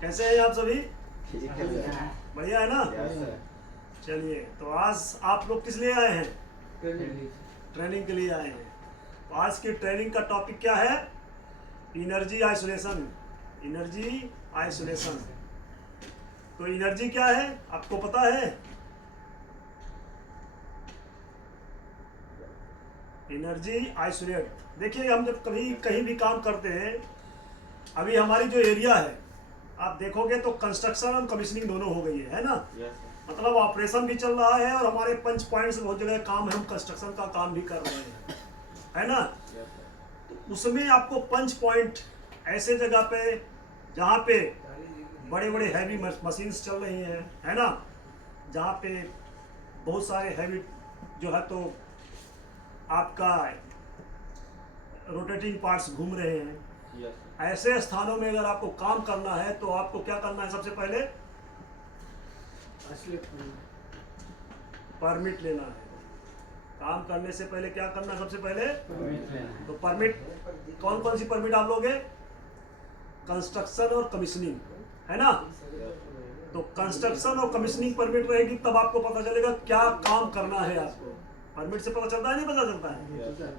कैसे हैं आप सभी? ठीक है सर। बढ़िया है ना? Yes sir. चलिए, तो आज आप लोग किस लिए आए हैं? ट्रेनिंग के लिए आए हैं। तो आज की ट्रेनिंग का टॉपिक क्या है? Energy isolation. Energy isolation. तो एनर्जी क्या है आपको पता है? Energy isolate. देखिए, हम जब कभी कहीं भी काम करते हैं, अभी हमारी जो एरिया है आप देखोगे तो कंस्ट्रक्शन और कमीशनिंग दोनों हो गई है ना? Yes sir. मतलब ऑपरेशन भी चल रहा है और हमारे पंच पॉइंट से बहुत जगह काम है, हम कंस्ट्रक्शन का काम भी कर रहे हैं, है ना? Yes sir. तो उसमें आपको पंच पॉइंट ऐसे जगह पे जहाँ पे बड़े बड़े हैवी मशीन्स चल रही हैं, है ना, जहाँ पे बहुत सारे हैवी जो है तो आपका रोटेटिंग पार्ट्स घूम रहे हैं, यस सर। ऐसे स्थानों में अगर आपको काम करना है तो आपको क्या करना है? सबसे पहले परमिट लेना है। काम करने से पहले क्या करना है? सबसे पहले तो परमिट। कौन कौन सी परमिट आप लोगे? कंस्ट्रक्शन और कमीशनिंग, है ना? तो कंस्ट्रक्शन और कमीशनिंग परमिट रहेगी, तब आपको पता चलेगा क्या काम करना है आपको। परमिट से पता चलता है, नहीं पता चलता है?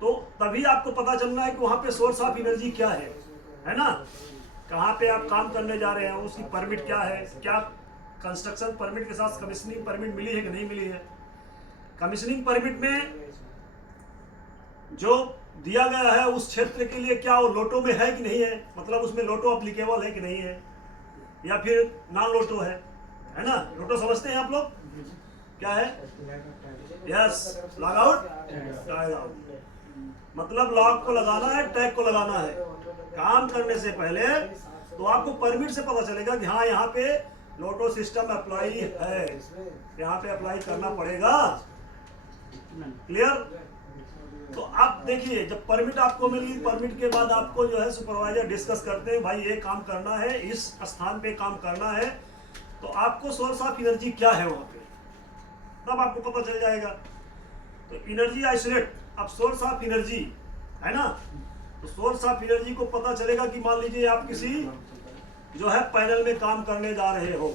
तो तभी आपको पता चलना है कि वहाँ पे सोर्स ऑफ एनर्जी क्या है ना? कहाँ पे आप काम करने जा रहे हैं, उसकी परमिट क्या है, क्या कंस्ट्रक्शन परमिट के साथ कमीशनिंग परमिट मिली है कि नहीं मिली है। कमीशनिंग परमिट में जो दिया गया है उस क्षेत्र के लिए क्या वो लोटो में है कि नहीं है, मतलब उसमें लोटो अप्लीकेबल है कि नहीं है, या फिर नॉन लोटो है ना? लोटो समझते हैं आप लोग? क्या है? Yes, log out tag out. मतलब लॉक को लगाना है, टैग को लगाना है। काम करने से पहले तो आपको परमिट से पता चलेगा कि हाँ, यहाँ पे लोटो सिस्टम अप्लाई है, यहाँ पे अप्लाई करना पड़ेगा। क्लियर? तो आप देखिए, जब परमिट आपको मिली, परमिट के बाद आपको जो है सुपरवाइजर डिस्कस करते हैं, भाई ये काम करना है, इस स्थान पे काम करना है, तो आपको सोर्स ऑफ एनर्जी क्या है वहाँ पे, तब आपको पता चल जाएगा। तो एनर्जी आइसोलेट। अब सोर्स ऑफ एनर्जी है ना, तो सोर्स ऑफ एनर्जी को पता चलेगा कि मान लीजिए आप किसी जो है पैनल में काम करने जा रहे हो,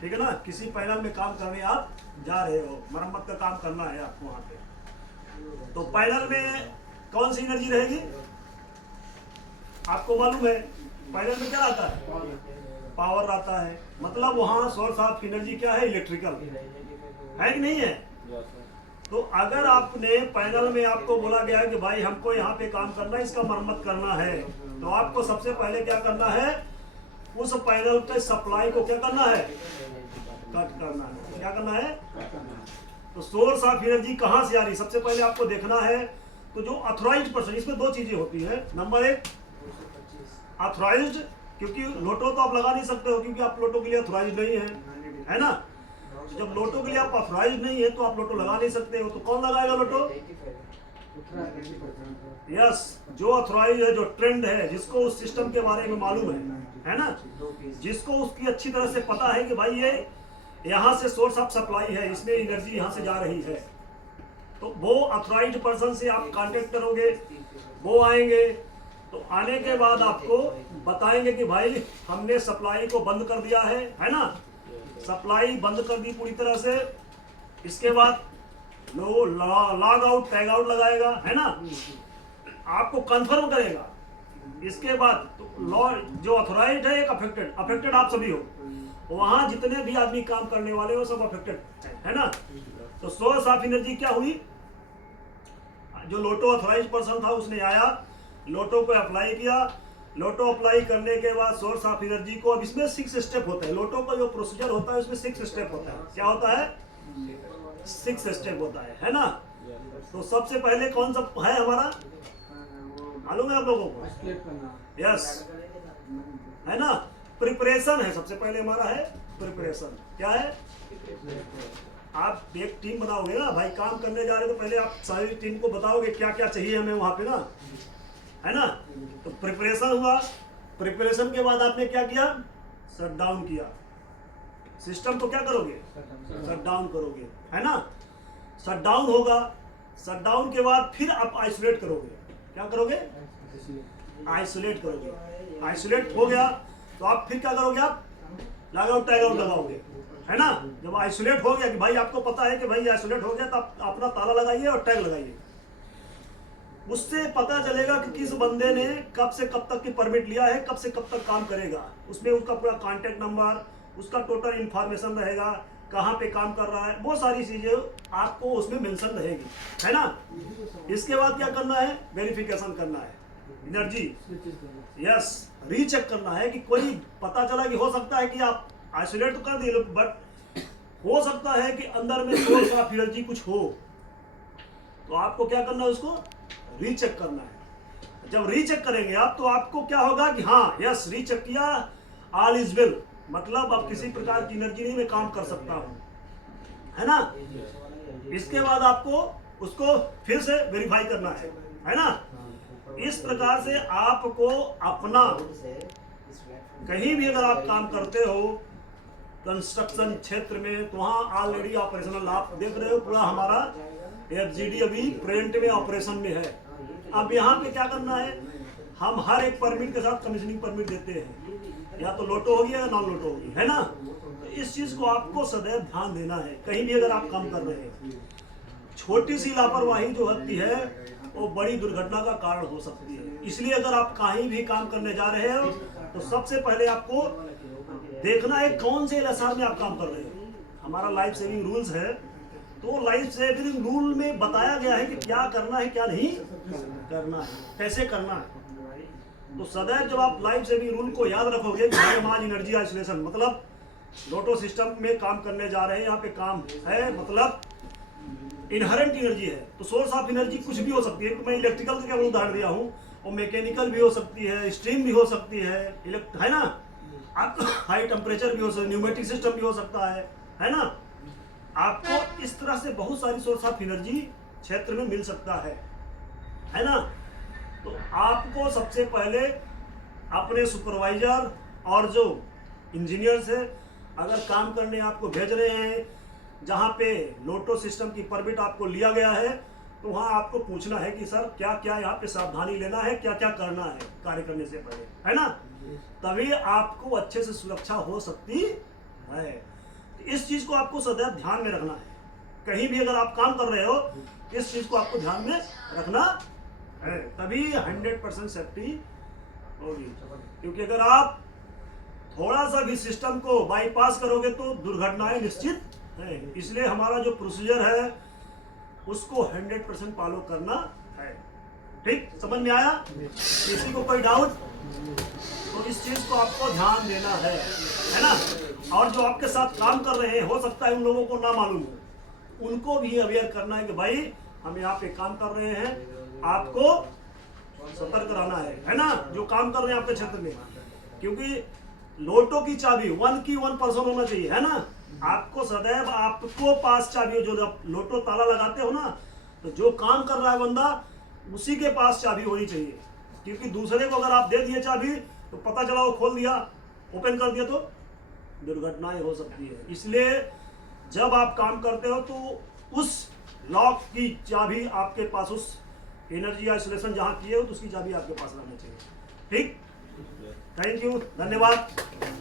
ठीक है ना? किसी पैनल में काम करने आप जा रहे हो, मरम्मत का काम करना है आपको वहाँ पे। तो पैनल में कौन सी एनर्जी रहेगी आपको मालूम है? पैनल में क्या आता है? पावर आता है। मतलब वहाँ सोर्स ऑफ एनर्जी क्या है? इलेक्ट्रिकल है कि नहीं है? तो अगर आपने पैनल में आपको बोला गया है कि भाई हमको यहाँ पे काम करना है, इसका मरम्मत करना है, तो आपको सबसे पहले क्या करना है? उस पैनल के सप्लाई को क्या करना है? कट करना है। क्या करना है? तो सोर्स ऑफ एनर्जी कहाँ से आ रही? सबसे पहले आपको देखना है। तो जो ऑथराइज्ड पर्सन, इसमें दो चीजें होती है। नंबर एक, ऑथराइज्ड, क्योंकि लोटो तो आप लगा नहीं सकते हो, क्योंकि आप लोटो के लिए ऑथराइज्ड नहीं है ना? जब लोटो के लिए आप ऑथराइज्ड नहीं है तो आप लोटो लगा नहीं सकते हो। तो कौन लगाएगा लोटो? यस, जो ऑथराइज है, जो ट्रेंड है, जिसको उस सिस्टम के बारे में मालूम है ना, जिसको उसकी अच्छी तरह से पता है कि भाई ये यहाँ से सोर्स ऑफ सप्लाई है, इसमें एनर्जी यहाँ से जा रही है, तो वो ऑथराइज्ड पर्सन से आप कांटेक्ट करोगे, वो आएंगे। तो आने के बाद आपको बताएंगे कि भाई हमने सप्लाई को बंद कर दिया है ना? सप्लाई बंद कर दी पूरी तरह से। इसके बाद लॉग आउट टैग आउट लगाएगा, है ना? आपको कंफर्म करेगा। इसके बाद तो जो ऑथराइज्ड है, एक अफेक्टेड आप सभी हो, वहां जितने भी आदमी काम करने वाले हो सब अफेक्टेड है ना? तो सोर्स ऑफ एनर्जी क्या हुई? जो लोटो ऑथराइज्ड पर्सन था उसने आया, लोटो को अप्लाई किया। लोटो अप्लाई करने के बाद सोर्स ऑफ एनर्जी को, अब इसमें 6 स्टेप होते हैं। लोटो का जो प्रोसीजर होता है उसमें 6 स्टेप होता है। क्या होता है? 6 स्टेप होता है ना? तो सबसे पहले कौन सा है हमारा, मालूम है आप लोगों को? यस, है ना? प्रिपरेशन है। सबसे पहले हमारा है प्रिपरेशन। क्या है? आप एक टीम बनाओगे ना भाई, काम करने जा रहे हो तो पहले आप सारी टीम को बताओगे क्या क्या चाहिए हमें वहां पे ना, है ना? तो प्रिपरेशन हुआ। प्रिपरेशन के बाद आपने क्या किया? शट डाउन किया। सिस्टम को क्या करोगे? शट डाउन करोगे, है ना? शट डाउन होगा। शट डाउन के बाद फिर आप आइसोलेट करोगे। क्या करोगे? आइसोलेट करोगे। आइसोलेट हो गया तो आप फिर क्या करोगे, आप लॉग आउट टैग आउट लगाओगे, है ना। जब आइसोलेट हो गया कि भाई आपको पता है कि भाई आइसोलेट हो गया, तो आप अपना ताला लगाइए और टैग लगाइए। उससे पता चलेगा कि किस बंदे ने कब से कब तक की परमिट लिया है, कब से कब तक काम करेगा। उसमें उसका पूरा कॉन्टेक्ट नंबर, उसका टोटल इंफॉर्मेशन रहेगा, कहाँ पे काम कर रहा है, बहुत सारी चीजें आपको उसमें मेंशन रहेगी, है ना। इसके बाद क्या करना है, वेरिफिकेशन करना है, एनर्जी, यस, रीचेक करना है कि कोई पता चला कि हो सकता है कि आप आइसोलेट तो कर दिए, बट हो सकता है कि अंदर में सोर्स ऑफ एनर्जी कुछ हो, तो आपको क्या करना है, उसको रीचेक करना है। जब रीचेक करेंगे आप, तो आपको क्या होगा कि हाँ यस रीचेक किया, ऑल इज वेल, मतलब अब किसी प्रकार की एनर्जी नहीं मैं काम कर सकता हूं, है ना। इसके बाद आपको उसको फिर से वेरीफाई करना है ना। इस प्रकार से आपको अपना कहीं भी अगर आप काम करते हो कंस्ट्रक्शन क्षेत्र में, तो वहाँ ऑलरेडी ऑपरेशनल आप देख रहे हो, पूरा हमारा FGD अभी प्रेजेंट में ऑपरेशन में है। अब यहाँ पे क्या करना है, हम हर एक परमिट के साथ कमीशनिंग परमिट देते हैं, या तो लोटो होगी या नॉन लोटो होगी, है ना। तो इस चीज को आपको सदैव ध्यान देना है, कहीं भी अगर आप काम कर रहे हैं। छोटी सी लापरवाही जो होती है वो बड़ी दुर्घटना का कारण हो सकती है। इसलिए अगर आप कहीं भी काम करने जा रहे हो, तो सबसे पहले आपको देखना है कौन से LSR में आप काम कर रहे हो। हमारा लाइफ सेविंग रूल्स है, तो लाइफ सेविंग रूल में बताया गया है कि क्या करना है, क्या नहीं करना है, कैसे करना है। तो सदैव जब आप लाइफ सेविंग रूल को याद रखोगे कि हम आज एनर्जी आइसोलेशन मतलब लोटो सिस्टम में काम करने जा रहे हैं, यहाँ पे काम है मतलब इनहेरेंट एनर्जी है, तो सोर्स ऑफ एनर्जी कुछ भी हो सकती है। मैं इलेक्ट्रिकल का क्या उदाहरण दिया हूँ, और मैकेनिकल भी हो सकती है, स्ट्रीम भी हो सकती है ना। आपको हाई टेम्परेचर भी हो सकता है, न्यूमेटिक सिस्टम भी हो सकता है ना। आपको इस तरह से बहुत सारी सोर्स ऑफ एनर्जी क्षेत्र में मिल सकता है ना। तो आपको सबसे पहले अपने सुपरवाइजर और जो इंजीनियर्स है, अगर काम करने आपको भेज रहे हैं जहाँ पे लोटो सिस्टम की परमिट आपको लिया गया है, तो वहाँ आपको पूछना है कि सर क्या क्या यहाँ पे सावधानी लेना है, क्या क्या करना है कार्य करने से पहले, है ना। तभी आपको अच्छे से सुरक्षा हो सकती है। इस चीज को आपको सदैव ध्यान में रखना है। कहीं भी अगर आप काम कर रहे हो, इस चीज को आपको ध्यान में रखना है, तभी 100% सेफ्टी होगी। क्योंकि अगर आप थोड़ा सा भी सिस्टम को बाईपास करोगे तो दुर्घटनाएं निश्चित है। इसलिए हमारा जो प्रोसीजर है उसको 100% फॉलो करना है। ठीक, समझ में आया? किसी को कोई डाउट? तो इस चीज को आपको ध्यान देना है ना। और जो आपके साथ काम कर रहे हैं, हो सकता है उन लोगों को ना मालूम हो, उनको भी अवेयर करना है कि भाई हम यहाँ पे काम कर रहे हैं, आपको सतर्क रहना है ना, जो काम कर रहे हैं आपके क्षेत्र में। क्योंकि लोटो की चाबी 1 पर्सन होना चाहिए, है ना। आपको सदैव आपको पास चाबी हो, जो लोटो ताला लगाते हो ना, तो जो काम कर रहा है बंदा उसी के पास चाबी होनी चाहिए। क्योंकि दूसरे को अगर आप दे दिए चाबी, तो पता चला वो खोल दिया, ओपन कर दिया, तो दुर्घटनाएं हो सकती है। इसलिए जब आप काम करते हो तो उस लॉक की चाबी आपके पास, उस एनर्जी आइसोलेशन जहां किए हो तो उसकी चाबी आपके पास रहनी चाहिए। ठीक, थैंक यू, धन्यवाद।